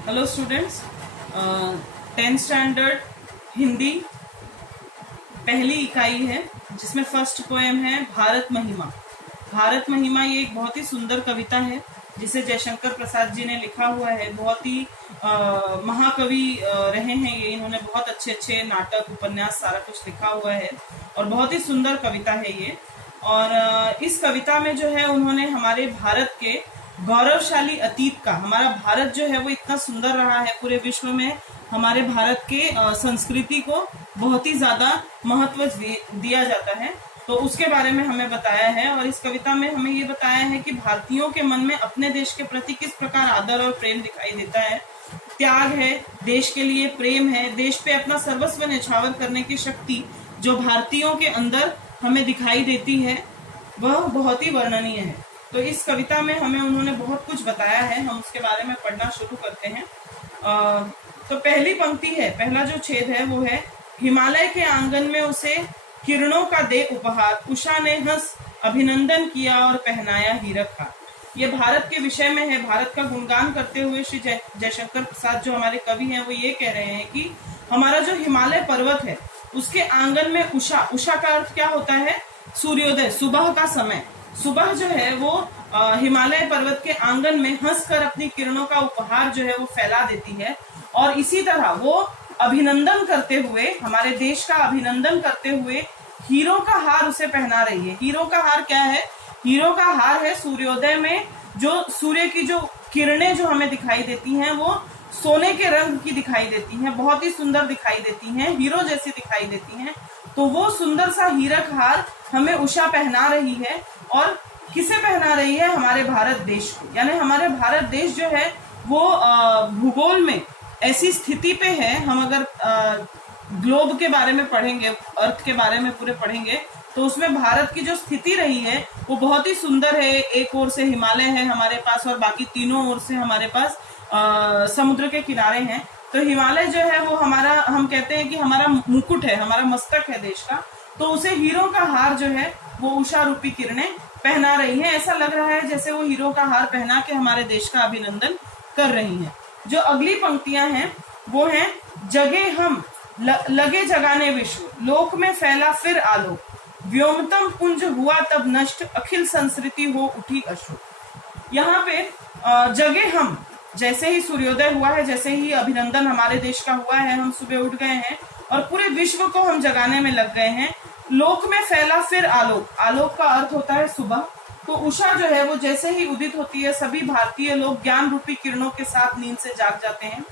Hello students, 10th standard Hindi पहली इकाई है जिसमें फर्स्ट पोएम है भारत महिमा। भारत महिमा ये एक बहुत ही सुंदर कविता है जिसे जयशंकर प्रसाद जी ने लिखा हुआ है। बहुत ही महाकवि रहे हैं ये। इन्होंने बहुत अच्छे अच्छे नाटक, उपन्यास सारा कुछ लिखा हुआ है और बहुत ही सुंदर कविता है ये। और इस कविता में जो है उन्होंने हमारे भारत के गौरवशाली अतीत का, हमारा भारत जो है वो इतना सुंदर रहा है पूरे विश्व में, हमारे भारत के संस्कृति को बहुत ही ज्यादा महत्व दिया जाता है, तो उसके बारे में हमें बताया है। और इस कविता में हमें ये बताया है कि भारतीयों के मन में अपने देश के प्रति किस प्रकार आदर और प्रेम दिखाई देता है। त्याग है, देश के लिए प्रेम है, देश पे अपना सर्वस्व न्यौछावर करने की शक्ति जो भारतीयों के अंदर हमें दिखाई देती है वह बहुत ही वर्णनीय है। तो इस कविता में हमें उन्होंने बहुत कुछ बताया है, हम उसके बारे में पढ़ना शुरू करते हैं। तो पहली पंक्ति है, पहला जो छेद है वो है, हिमालय के आंगन में उसे किरणों का दे उपहार, उषा ने हंस अभिनंदन किया और पहनाया हीरक हार। ये भारत के विषय में है। भारत का गुणगान करते हुए श्री जयशंकर प्रसाद जो हमारे कवि हैं वो ये कह रहे हैं कि हमारा जो हिमालय पर्वत है उसके आंगन में उषा, उषा का अर्थ क्या होता है? सूर्योदय, सुबह का समय। सुबह जो है वो हिमालय पर्वत के आंगन में हंसकर अपनी किरणों का उपहार जो है वो फैला देती है। और इसी तरह वो अभिनंदन करते हुए, हमारे देश का अभिनंदन करते हुए हीरो का हार उसे पहना रही है। हीरो का हार क्या है? हीरो का हार है सूर्योदय में जो सूर्य की जो किरणें जो हमें दिखाई देती हैं वो सोने के रंग की दिखाई देती हैं, बहुत ही सुंदर दिखाई देती हैं, हीरो जैसी दिखाई देती हैं। तो वो सुंदर सा हीरक हार हमें उषा पहना रही है। और किसे पहना रही है? हमारे भारत देश को। यानी हमारे भारत देश जो है वो भूगोल में ऐसी स्थिति पे है, हम अगर ग्लोब के बारे में पढ़ेंगे, अर्थ के बारे में पूरे पढ़ेंगे, तो उसमें भारत की जो स्थिति रही है वो बहुत ही सुंदर है। एक ओर से हिमालय है हमारे पास और बाकी तीनों ओर से हमारे पास समुद्र के किनारे हैं। तो हिमालय जो है वो हमारा, हम कहते हैं कि हमारा मुकुट है, हमारा मस्तक है देश का। तो उसे हीरो का हार जो है वो उषा रूपी किरणें पहना रही हैं। ऐसा लग रहा है जैसे वो हीरो का हार पहना के हमारे देश का अभिनंदन कर रही हैं। जो अगली पंक्तियां हैं वो हैं, जगे हम लगे जगाने विश्व, लोक में फैला फिर आलोक, व्योमतम पुंज हुआ तब नष्ट, अखिल संस्कृति हो उठी अशोक। यहाँ पे जगे हम, जैसे ही सूर्योदय हुआ है, जैसे ही अभिनंदन हमारे देश का हुआ है, हम सुबह उठ गए हैं और पूरे विश्व को हम जगाने में लग गए हैं। लोक में फैला फिर आलोक, आलोक का अर्थ होता है सुबह। तो उषा जो है वो जैसे ही उदित होती है, सभी भारतीय लोग ज्ञान रूपी किरणों के साथ नींद से जाग जाते हैं।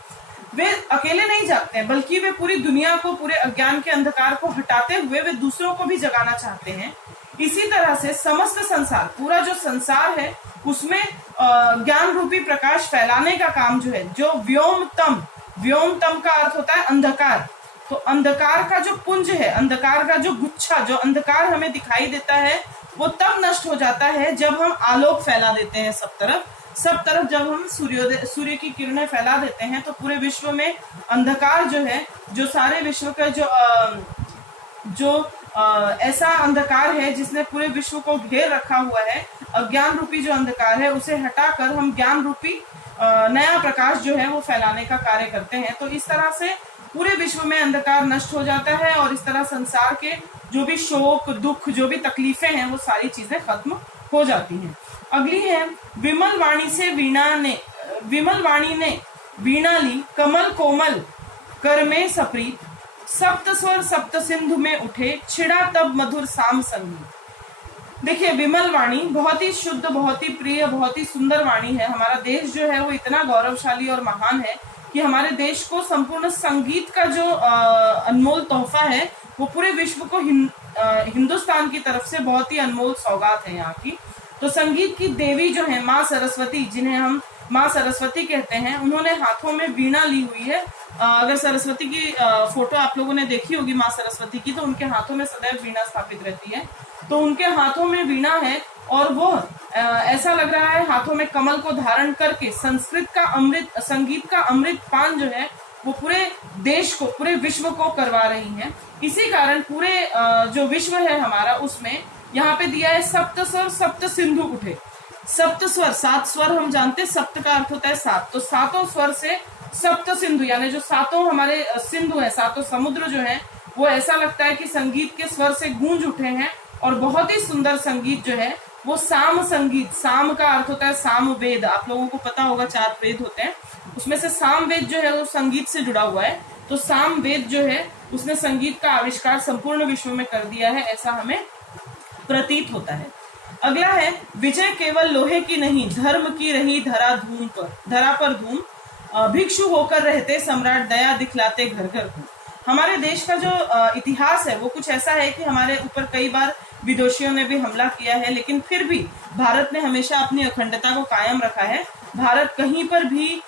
वे अकेले नहीं जागते हैं बल्कि वे पूरी दुनिया को, पूरे अज्ञान के अंधकार को हटाते हुए वे दूसरों को भी जगाना चाहते हैं। इसी तरह से समस्त संसार, पूरा जो संसार है उसमें ज्ञान रूपी प्रकाश फैलाने का काम जो है, जो व्योमतम, व्योमतम का अर्थ होता है अंधकार। तो अंधकार का जो पुंज है, अंधकार का जो गुच्छा, जो अंधकार हमें दिखाई देता है वो तब नष्ट हो जाता है जब हम आलोक फैला देते हैं सब तरफ। सब तरफ जब हम सूर्य की किरणें फैला देते हैं तो पूरे विश्व में अंधकार जो है, जो सारे विश्व का जो ऐसा अंधकार है जिसने पूरे विश्व को घेर रखा हुआ है, अज्ञान रूपी जो अंधकार है उसे हटाकर हम ज्ञान रूपी नया प्रकाश जो है वो फैलाने का कार्य करते हैं। तो इस तरह से पूरे विश्व में अंधकार नष्ट हो जाता है और इस तरह संसार के जो भी शोक, दुख, जो भी तकलीफें हैं वो सारी चीजें खत्म हो जाती हैं। अगली है, विमल वाणी ने वीणा ली, कमल कोमल कर में सप्रीत, सप्त स्वर सप्त सिंधु में उठे, छिड़ा तब मधुर साम संगीत। देखिए, विमल वाणी बहुत ही शुद्ध, बहुत ही प्रिय, बहुत ही सुंदर वाणी है। हमारा देश जो है वो इतना गौरवशाली और महान है कि हमारे देश को संपूर्ण संगीत का जो अनमोल तोहफा है वो पूरे विश्व को हिंदुस्तान की तरफ से बहुत ही अनमोल सौगात है यहाँ की। तो संगीत की देवी जो है माँ सरस्वती, जिन्हें हम माँ सरस्वती कहते हैं, उन्होंने हाथों में वीणा ली हुई है। अगर सरस्वती की फोटो आप लोगों ने देखी होगी माँ सरस्वती की, तो उनके हाथों में सदैव वीणा स्थापित रहती है। तो उनके हाथों में वीणा है और वो ऐसा लग रहा है हाथों में कमल को धारण करके संस्कृत का अमृत, संगीत का अमृत पान जो है वो पूरे देश को, पूरे विश्व को करवा रही हैं। इसी कारण पूरे जो विश्व है हमारा, उसमें यहाँ पे दिया है सप्त स्वर सप्त सिंधु उठे। सप्त स्वर, 7 स्वर हम जानते हैं, सप्त का अर्थ होता है 7, तो सातों स्वर से सप्त सिंधु यानी जो सातों हमारे सिंधु है, सातों समुद्र जो है, वो ऐसा लगता है कि संगीत के स्वर से गूंज उठे हैं। और बहुत ही सुंदर संगीत जो है वो साम संगीत, साम का अर्थ होता है साम वेद, आप लोगों को पता होगा 4 वेद होते हैं, उसमें से साम वेद जो है वो संगीत से जुड़ा हुआ है। तो साम वेद जो है उसने संगीत का आविष्कार संपूर्ण विश्व में कर दिया है, ऐसा हमें प्रतीत होता है। अगला है विजय केवल लोहे की नहीं, धर्म की रही धरा पर धूम, भिक्षु होकर रहते सम्राट, दया दिखलाते घर घर को। हमारे देश का जो इतिहास है वो कुछ ऐसा है कि हमारे ऊपर कई बार विदेशियों ने भी हमला किया है, लेकिन फिर भी भारत ने हमेशा अपनी अखंडता को कायम रखा है। भारत कहीं पर भी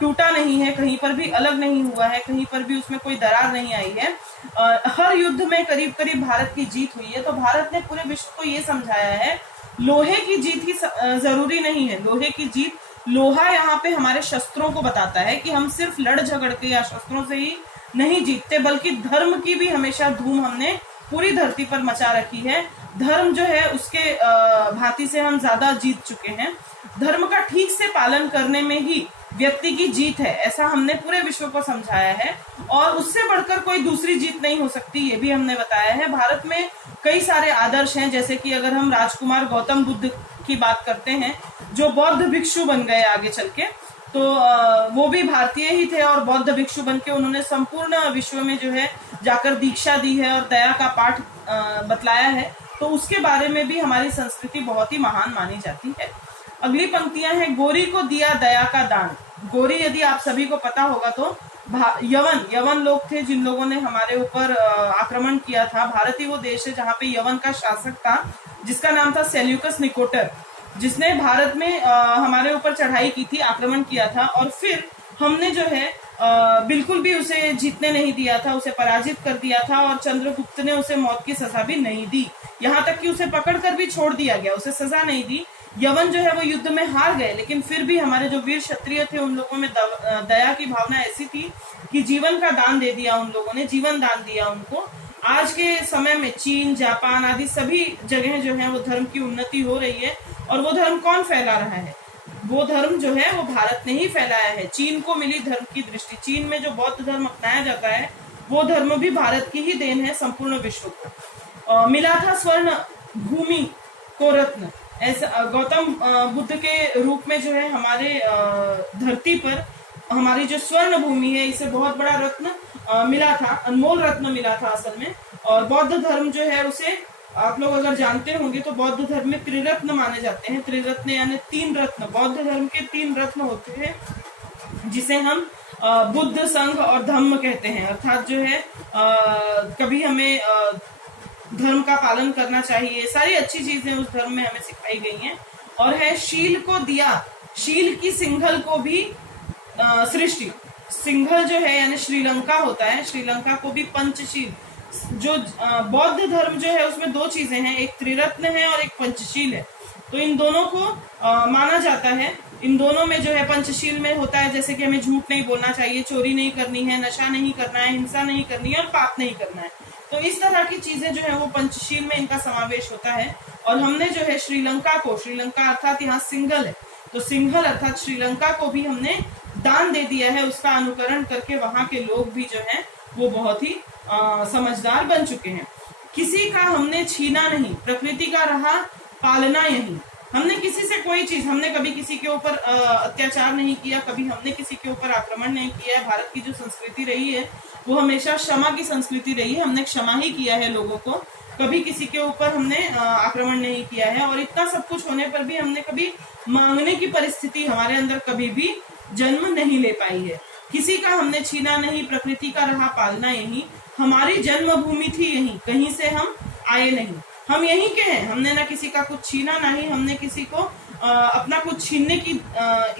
टूटा नहीं है, कहीं पर भी अलग नहीं हुआ है, कहीं पर भी उसमें कोई दरार नहीं आई है। हर युद्ध में करीब करीब भारत की जीत हुई है। तो भारत ने पूरे विश्व को ये समझाया है लोहे की जीत ही जरूरी नहीं है। लोहे की जीत, लोहा यहाँ पे हमारे शस्त्रों को बताता है कि हम सिर्फ लड़ झगड़ के या शस्त्रों से ही नहीं जीतते, बल्कि धर्म की भी हमेशा धूम हमने पूरी धरती पर मचा रखी है। धर्म जो है उसके भांति से हम ज्यादा जीत चुके हैं। धर्म का ठीक से पालन करने में ही व्यक्ति की जीत है, ऐसा हमने पूरे विश्व को समझाया है। और उससे बढ़कर कोई दूसरी जीत नहीं हो सकती, ये भी हमने बताया है। भारत में कई सारे आदर्श हैं, जैसे कि अगर हम राजकुमार गौतम बुद्ध की बात करते हैं जो बौद्ध भिक्षु बन गए आगे चल के, तो वो भी भारतीय ही थे और बौद्ध भिक्षु बन के उन्होंने संपूर्ण विश्व में जो है जाकर दीक्षा दी है और दया का पाठ बतलाया है। तो उसके बारे में भी हमारी संस्कृति बहुत ही महान मानी जाती है। अगली पंक्तियां हैं गोरी को दिया दया का दान। गोरी यदि आप सभी को पता होगा तो यवन लोग थे जिन लोगों ने हमारे ऊपर आक्रमण किया था। भारत ही वो देश है जहाँ पे यवन का शासक था जिसका नाम था सेल्यूकस निकोटर, जिसने भारत में हमारे ऊपर चढ़ाई की थी, आक्रमण किया था। और फिर हमने जो है बिल्कुल भी उसे जीतने नहीं दिया था, उसे पराजित कर दिया था और चंद्रगुप्त ने उसे मौत की सजा भी नहीं दी, यहाँ तक कि उसे पकड़कर भी छोड़ दिया गया, उसे सजा नहीं दी। यवन जो है वो युद्ध में हार गए, लेकिन फिर भी हमारे जो वीर क्षत्रिय थे उन लोगों में दया की भावना ऐसी थी कि जीवन का दान दे दिया, उन लोगों ने जीवन दान दिया उनको। आज के समय में चीन, जापान आदि सभी जगह जो है वो धर्म की उन्नति हो रही है। और वो धर्म कौन फैला रहा है? वो धर्म जो है वो भारत ने ही फैलाया है। चीन को मिली धर्म की दृष्टि, चीन में जो बौद्ध धर्म अपनाया जाता है वो धर्म भी भारत की ही देन है संपूर्ण विश्व को। मिला था स्वर्ण भूमि को रत्न, ऐसा गौतम बुद्ध के रूप में जो है हमारे धरती पर हमारी जो स्वर्ण भूमि है इसे बहुत बड़ा रत्न मिला था, अनमोल रत्न मिला था असल में। और बौद्ध धर्म जो है उसे आप लोग अगर जानते होंगे तो बौद्ध धर्म में त्रिरत्न माने जाते हैं। त्रिरत्न यानी 3 रत्न, बौद्ध धर्म के 3 रत्न होते हैं जिसे हम बुद्ध, संघ और धम्म कहते हैं। अर्थात जो है कभी हमें धर्म का पालन करना चाहिए, सारी अच्छी चीजें उस धर्म में हमें सिखाई गई हैं। और है शील को दिया, शील की सिंघल को भी सृष्टि। सिंघल जो है यानी श्रीलंका होता है, श्रीलंका को भी पंचशील, जो बौद्ध धर्म जो है उसमें 2 चीजें हैं, एक त्रिरत्न है और एक पंचशील है। तो इन दोनों को माना जाता है। इन दोनों में जो है पंचशील में होता है जैसे कि हमें झूठ नहीं बोलना चाहिए, चोरी नहीं करनी है, नशा नहीं करना है, हिंसा नहीं करनी है और पाप नहीं करना है। तो इस तरह की चीजें जो है वो पंचशील में इनका समावेश होता है। और हमने जो है श्रीलंका को, श्रीलंका अर्थात यहाँ सिंघल है, तो सिंघल अर्थात श्रीलंका को भी हमने दान दे दिया है। उसका अनुकरण करके वहां के लोग भी जो है वो बहुत ही समझदार बन चुके हैं। किसी का हमने छीना नहीं, प्रकृति का रहा पालना यही। हमने किसी से कोई चीज, हमने कभी किसी के ऊपर अत्याचार नहीं किया, कभी हमने किसी के ऊपर आक्रमण नहीं किया है। भारत की जो संस्कृति रही है वो हमेशा क्षमा की संस्कृति रही है। हमने क्षमा ही किया है लोगों को, कभी किसी के ऊपर हमने आक्रमण नहीं किया है। और इतना सब कुछ होने पर भी हमने कभी मांगने की परिस्थिति हमारे अंदर कभी भी जन्म नहीं ले पाई है। किसी का हमने छीना नहीं, प्रकृति का रहा पालना यही। हमारी जन्मभूमि थी यही, कहीं से हम आए नहीं, हम यहीं के हैं। हमने ना किसी का कुछ छीना, ना ही हमने किसी को अपना कुछ छीनने की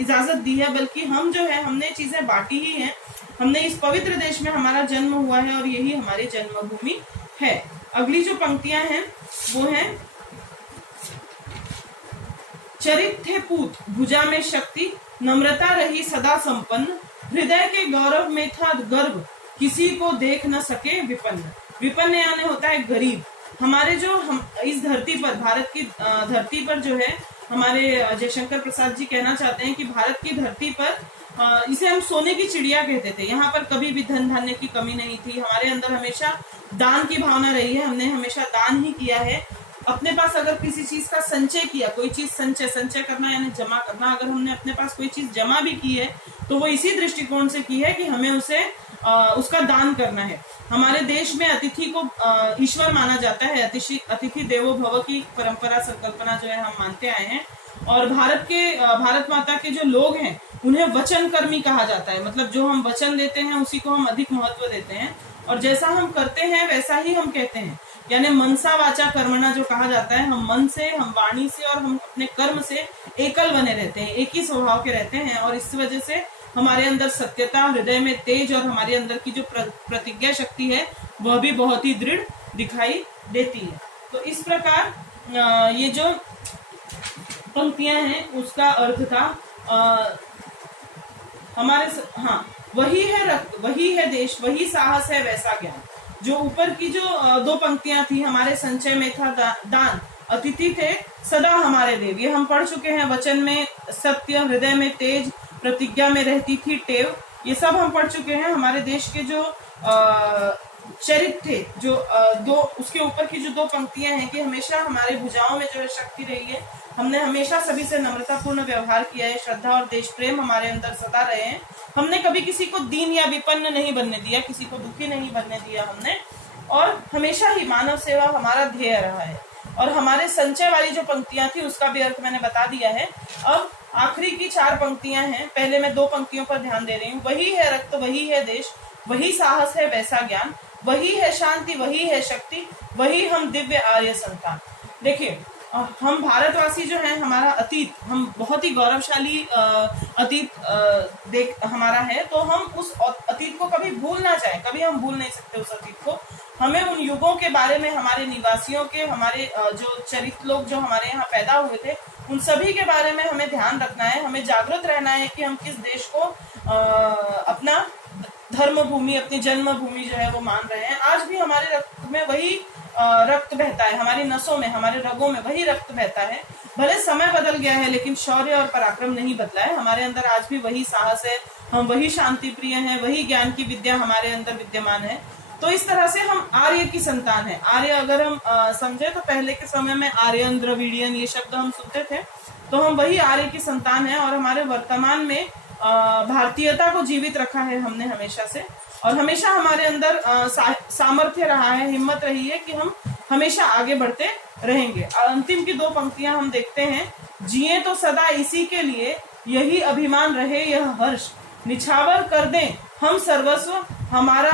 इजाजत दी है, बल्कि हम जो है हमने चीजें बांटी ही हैं। हमने इस पवित्र देश में हमारा जन्म हुआ है और यही हमारी जन्मभूमि है। अगली जो पंक्तियां हैं वो हैं चरित थे पूत भुजा में शक्ति, नम्रता रही सदा संपन्न, हृदय के गौरव में था गर्व, किसी को देख न सके विपन्न। विपन्न यानी होता है गरीब। हमारे जो हम इस धरती पर, भारत की धरती पर जो है हमारे जयशंकर प्रसाद जी कहना चाहते हैं कि भारत की धरती पर इसे हम सोने की चिड़िया कहते थे। यहाँ पर कभी भी धन धान्य की कमी नहीं थी। हमारे अंदर हमेशा दान की भावना रही है, हमने हमेशा दान ही किया है। अपने पास अगर किसी चीज का संचय किया, कोई चीज संचय करना यानी जमा करना, अगर हमने अपने पास कोई चीज जमा भी की है तो वो इसी दृष्टिकोण से की है कि हमें उसे उसका दान करना है। हमारे देश में अतिथि को ईश्वर माना जाता है। अतिथि देवो भव की परंपरा संकल्पना जो है हम मानते आए हैं। और भारत माता के जो लोग हैं उन्हें वचन कर्मी कहा जाता है। मतलब जो हम वचन देते हैं उसी को हम अधिक महत्व देते हैं, और जैसा हम करते हैं वैसा ही हम कहते हैं। यानी मनसा वाचा कर्मणा जो कहा जाता है, हम मन से, हम वाणी से और हम अपने कर्म से एकल बने रहते हैं, एक ही स्वभाव के रहते हैं। और इस वजह से हमारे अंदर सत्यता, हृदय में तेज और हमारे अंदर की जो प्रतिज्ञा शक्ति है वह भी बहुत ही दृढ़ दिखाई देती है। तो इस प्रकार ये जो पंक्तियां हैं उसका अर्थ था वही है रक्त, वही है देश, वही साहस है वैसा ज्ञान। जो ऊपर की जो दो पंक्तियां थी, हमारे संचय में था दान, अतिथि थे सदा हमारे देव, ये हम पढ़ चुके हैं। वचन में सत्य, हृदय में तेज, प्रतिज्ञा में रहती थी टेव, ये सब हम पढ़ चुके हैं। हमारे देश के जो चरित्र थे, जो दो उसके ऊपर की जो दो पंक्तियां हैं कि हमेशा हमारे भुजाओं में जो है शक्ति रही है, हमने हमेशा सभी से नम्रतापूर्ण व्यवहार किया है, श्रद्धा और देश प्रेम हमारे अंदर सदा रहे हैं। हमने कभी किसी को दीन या विपन्न नहीं बनने दिया, किसी को दुखी नहीं बनने दिया हमने, और हमेशा ही मानव सेवा हमारा ध्येय रहा है। और हमारे संचय वाली जो पंक्तियां थी उसका भी अर्थ मैंने बता दिया है। अब आखिरी की 4 पंक्तियां हैं, पहले मैं 2 पंक्तियों पर ध्यान दे रही हूँ। वही है रक्त, वही है देश, वही साहस है वैसा ज्ञान, वही है शांति, वही है शक्ति, वही हम दिव्य आर्य संतान। देखिए, हम भारतवासी जो हैं, हमारा अतीत, हम बहुत ही गौरवशाली अतीत हमारा है, तो हम उस अतीत को कभी भूल ना जाए, कभी हम भूल नहीं सकते उस अतीत को। हमें उन युगों के बारे में, हमारे निवासियों के, हमारे जो चरित्र लोग जो हमारे यहाँ पैदा हुए थे, उन सभी के बारे में हमें ध्यान रखना है। हमें जागृत रहना है कि हम किस देश को अपना धर्म भूमि, अपनी जन्म भूमि जो है वो मान रहे हैं। आज भी हमारे रक्त में वही रक्त बहता है, हमारी नसों में, हमारे रगों में वही रक्त बहता है। भले समय बदल गया है लेकिन शौर्य और पराक्रम नहीं बदला है। हमारे अंदर आज भी वही साहस है, हम वही शांति प्रिय हैं, वही ज्ञान की विद्या हमारे अंदर विद्यमान है। तो इस तरह से हम आर्य की संतान है। आर्य अगर हम समझे तो पहले के समय में आर्यन, द्रविडियन ये शब्द हम सुनते थे, तो हम वही आर्य की संतान है। और हमारे वर्तमान में भारतीयता को जीवित रखा है हमने हमेशा से, और हमेशा हमारे अंदर सामर्थ्य रहा है, हिम्मत रही है कि हम हमेशा आगे बढ़ते रहेंगे। अंतिम की 2 पंक्तियां हम देखते हैं। जिए तो सदा इसी के लिए, यही अभिमान रहे यह हर्ष, निछावर कर दें हम सर्वस्व, हमारा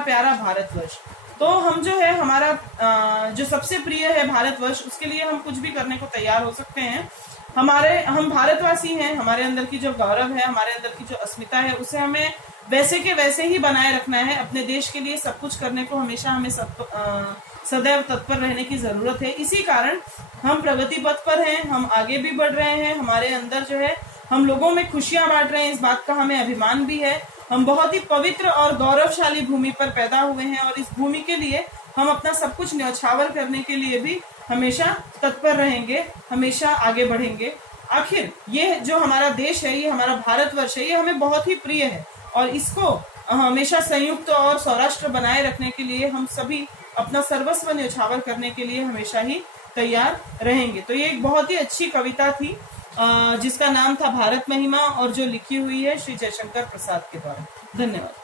प्यारा भारतवर्ष। तो हम जो है, हमारा जो सबसे प्रिय है भारतवर्ष, उसके लिए हम कुछ भी करने को तैयार हो सकते हैं। हम भारतवासी हैं, हमारे अंदर की जो गौरव है, हमारे अंदर की जो अस्मिता है, उसे हमें वैसे के वैसे ही बनाए रखना है। अपने देश के लिए सब कुछ करने को हमेशा हमें सदैव तत्पर रहने की जरूरत है। इसी कारण हम प्रगति पथ पर हैं, हम आगे भी बढ़ रहे हैं। हमारे अंदर जो है, हम लोगों में खुशियां बांट रहे हैं, इस बात का हमें अभिमान भी है। हम बहुत ही पवित्र और गौरवशाली भूमि पर पैदा हुए हैं, और इस भूमि के लिए हम अपना सब कुछ न्यौछावर करने के लिए भी हमेशा तत्पर रहेंगे, हमेशा आगे बढ़ेंगे। आखिर ये जो हमारा देश है, ये हमारा भारतवर्ष है, ये हमें बहुत ही प्रिय है, और इसको हमेशा संयुक्त और सौराष्ट्र बनाए रखने के लिए हम सभी अपना सर्वस्व न्यौछावर करने के लिए हमेशा ही तैयार रहेंगे। तो ये एक बहुत ही अच्छी कविता थी जिसका नाम था भारत महिमा, और जो लिखी हुई है श्री जयशंकर प्रसाद के द्वारा। धन्यवाद।